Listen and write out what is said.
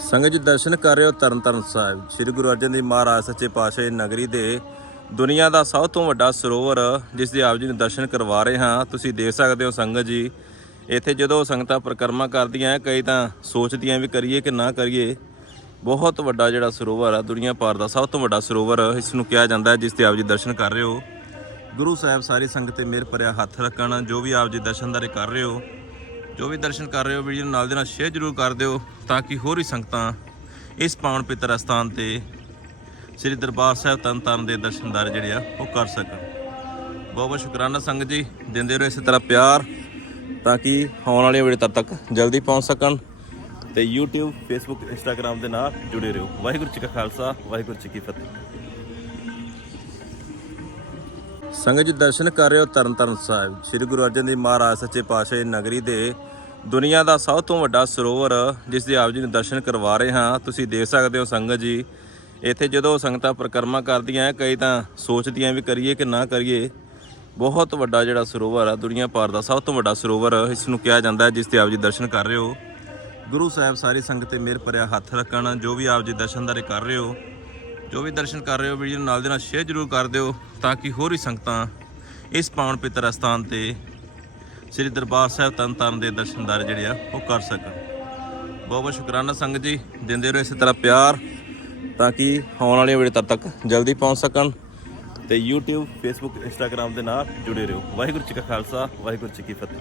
ਸੰਗਤ ਜੀ ਦਰਸ਼ਨ ਕਰ ਰਹੇ ਹੋ ਤਰਨਤਾਰਨ ਸਾਹਿਬ। ਸ੍ਰੀ ਗੁਰੂ ਅਰਜਨ ਦੇਵ ਮਹਾਰਾਜ ਸੱਚੇ ਪਾਤਸ਼ਾਹ ਨਗਰੀ ਦੇ ਦੁਨੀਆ ਦਾ ਸਭ ਤੋਂ ਵੱਡਾ ਸਰੋਵਰ, ਜਿਸ ਦੇ ਆਪ ਜੀ ਨੂੰ ਦਰਸ਼ਨ ਕਰਵਾ ਰਹੇ ਹਾਂ। ਤੁਸੀਂ ਦੇਖ ਸਕਦੇ ਹੋ ਸੰਗਤ ਜੀ, ਇੱਥੇ ਜਦੋਂ ਸੰਗਤਾਂ ਪਰਿਕਰਮਾ ਕਰਦੀਆਂ, ਕਈ ਤਾਂ ਸੋਚਦੀਆਂ ਵੀ ਕਰੀਏ ਕਿ ਨਾ ਕਰੀਏ। ਬਹੁਤ ਵੱਡਾ ਜਿਹੜਾ ਸਰੋਵਰ ਆ, ਦੁਨੀਆ ਭਰ ਦਾ ਸਭ ਤੋਂ ਵੱਡਾ ਸਰੋਵਰ, ਇਸ ਨੂੰ ਕਿਹਾ ਜਾਂਦਾ ਹੈ, ਜਿਸ 'ਤੇ ਆਪ ਜੀ ਦਰਸ਼ਨ ਕਰ ਰਹੇ ਹੋ। ਗੁਰੂ ਸਾਹਿਬ ਸਾਰੀ ਸੰਗਤ ਤੇ ਮਿਹਰ ਭਰਿਆ ਹੱਥ ਰੱਖਣ, ਜੋ ਵੀ ਆਪ ਜੀ ਦਰਸ਼ਨਦਾਰੇ ਕਰ ਰਹੇ ਹੋ ਜੋ ਵੀ ਦਰਸ਼ਨ ਕਰ ਰਹੇ ਹੋ, ਵੀਡੀਓ ਨੂੰ ਨਾਲ ਦੇ ਨਾਲ ਸ਼ੇਅਰ ਜ਼ਰੂਰ ਕਰ ਦਿਓ ਤਾਂ ਕਿ ਹੋਰ ਵੀ ਸੰਗਤਾਂ ਇਸ ਪਾਵਨ ਪਿੱਤਰ ਅਸਥਾਨ ਤੇ ਸ੍ਰੀ ਦਰਬਾਰ ਸਾਹਿਬ ਤਰਨਤਾਰਨ ਦੇ ਦਰਸ਼ਨਦਾਰ ਜਿਹੜੇ ਆ, ਉਹ ਕਰ ਸਕਣ। ਬਹੁਤ ਬਹੁਤ ਸ਼ੁਕਰਾਨਾ ਸੰਗਤ ਜੀ, ਦਿੰਦੇ ਰਹੋ ਇਸੇ ਤਰ੍ਹਾਂ ਪਿਆਰ ਤਾਂ ਕਿ ਆਉਣ ਵਾਲੇ ਵੀਡੀਓ ਤਦ ਤੱਕ ਜਲਦੀ ਪਹੁੰਚ ਸਕਣ ਤੇ YouTube, Facebook, Instagram ਦੇ ਨਾਲ ਜੁੜੇ ਰਹੋ। ਵਾਹਿਗੁਰੂ ਜੀ ਕਾ ਖਾਲਸਾ, ਵਾਹਿਗੁਰੂ ਜੀ ਕੀ ਫਤਿਹ। ਸੰਗਤ ਜੀ, ਦਰਸ਼ਨ ਕਰ ਰਹੇ ਹੋ ਤਰਨਤਾਰਨ ਸਾਹਿਬ। ਸ੍ਰੀ ਗੁਰੂ ਅਰਜਨ ਦੇਵ ਮਹਾਰਾਜ, ਸੱਚੇ ਪਾਤਸ਼ਾਹ ਨਗਰੀ ਦੇ ਦੁਨੀਆ ਦਾ ਸਭ ਤੋਂ ਵੱਡਾ ਸਰੋਵਰ ਜਿਸ ਦੇ ਆਪ ਜੀ ਨੂੰ ਦਰਸ਼ਨ ਕਰਵਾ ਰਹੇ ਹਾਂ। ਤੁਸੀਂ ਦੇਖ ਸਕਦੇ ਹੋ ਸੰਗਤ ਜੀ, ਇੱਥੇ ਜਦੋਂ ਸੰਗਤਾਂ ਪਰਿਕਰਮਾ ਕਰਦੀਆਂ, ਕਈ ਤਾਂ ਸੋਚਦੀਆਂ ਵੀ ਕਰੀਏ ਕਿ ਨਾ ਕਰੀਏ, ਬਹੁਤ ਵੱਡਾ ਜਿਹੜਾ ਸਰੋਵਰ ਆ, ਦੁਨੀਆ ਭਰ ਦਾ ਸਭ ਤੋਂ ਵੱਡਾ ਸਰੋਵਰ ਇਸ ਨੂੰ ਕਿਹਾ ਜਾਂਦਾ ਜਿਸ 'ਤੇ ਆਪ ਜੀ ਦਰਸ਼ਨ ਕਰ ਰਹੇ ਹੋ। ਗੁਰੂ ਸਾਹਿਬ ਸਾਰੀ ਸੰਗਤ ਤੇ ਮਿਹਰ ਭਰਿਆ ਹੱਥ ਰੱਖਣ, ਜੋ ਵੀ ਆਪ ਜੀ ਦਰਸ਼ਨਦਾਰੇ ਕਰ ਰਹੇ ਹੋ, ਜੋ ਵੀ ਦਰਸ਼ਨ ਕਰ ਰਹੇ ਹੋ ਵੀਡੀਓ ਨੂੰ ਨਾਲ ਦੇ ਨਾਲ ਸ਼ੇਅਰ ਜ਼ਰੂਰ ਕਰ ਦਿਓ, ਤਾਂ ਕਿ ਹੋਰ ਵੀ ਸੰਗਤਾਂ ਇਸ ਪਾਵਨ ਪਿੱਤਰ ਅਸਥਾਨ ਤੇ ਸ੍ਰੀ ਦਰਬਾਰ ਸਾਹਿਬ ਤਰਨਤਾਰਨ ਦੇ ਦਰਸ਼ਨਦਾਰ ਜਿਹੜੇ ਆ, ਉਹ ਕਰ ਸਕਣ। ਬਹੁਤ ਬਹੁਤ ਸ਼ੁਕਰਾਨਾ ਸੰਗਤ ਜੀ, ਦਿੰਦੇ ਰਹੋ ਇਸੇ ਤਰ੍ਹਾਂ ਪਿਆਰ, ਤਾਂ ਕਿ ਆਉਣ ਵਾਲੀਆਂ ਵੀਡੀਓ ਤੱਕ ਜਲਦੀ ਪਹੁੰਚ ਸਕਣ ਤੇ YouTube, Facebook, Instagram ਦੇ ਨਾਲ ਜੁੜੇ ਰਹੋ। ਵਾਹਿਗੁਰੂ ਜੀ ਕਾ ਖਾਲਸਾ, ਵਾਹਿਗੁਰੂ ਜੀ ਕੀ ਫਤਿਹ।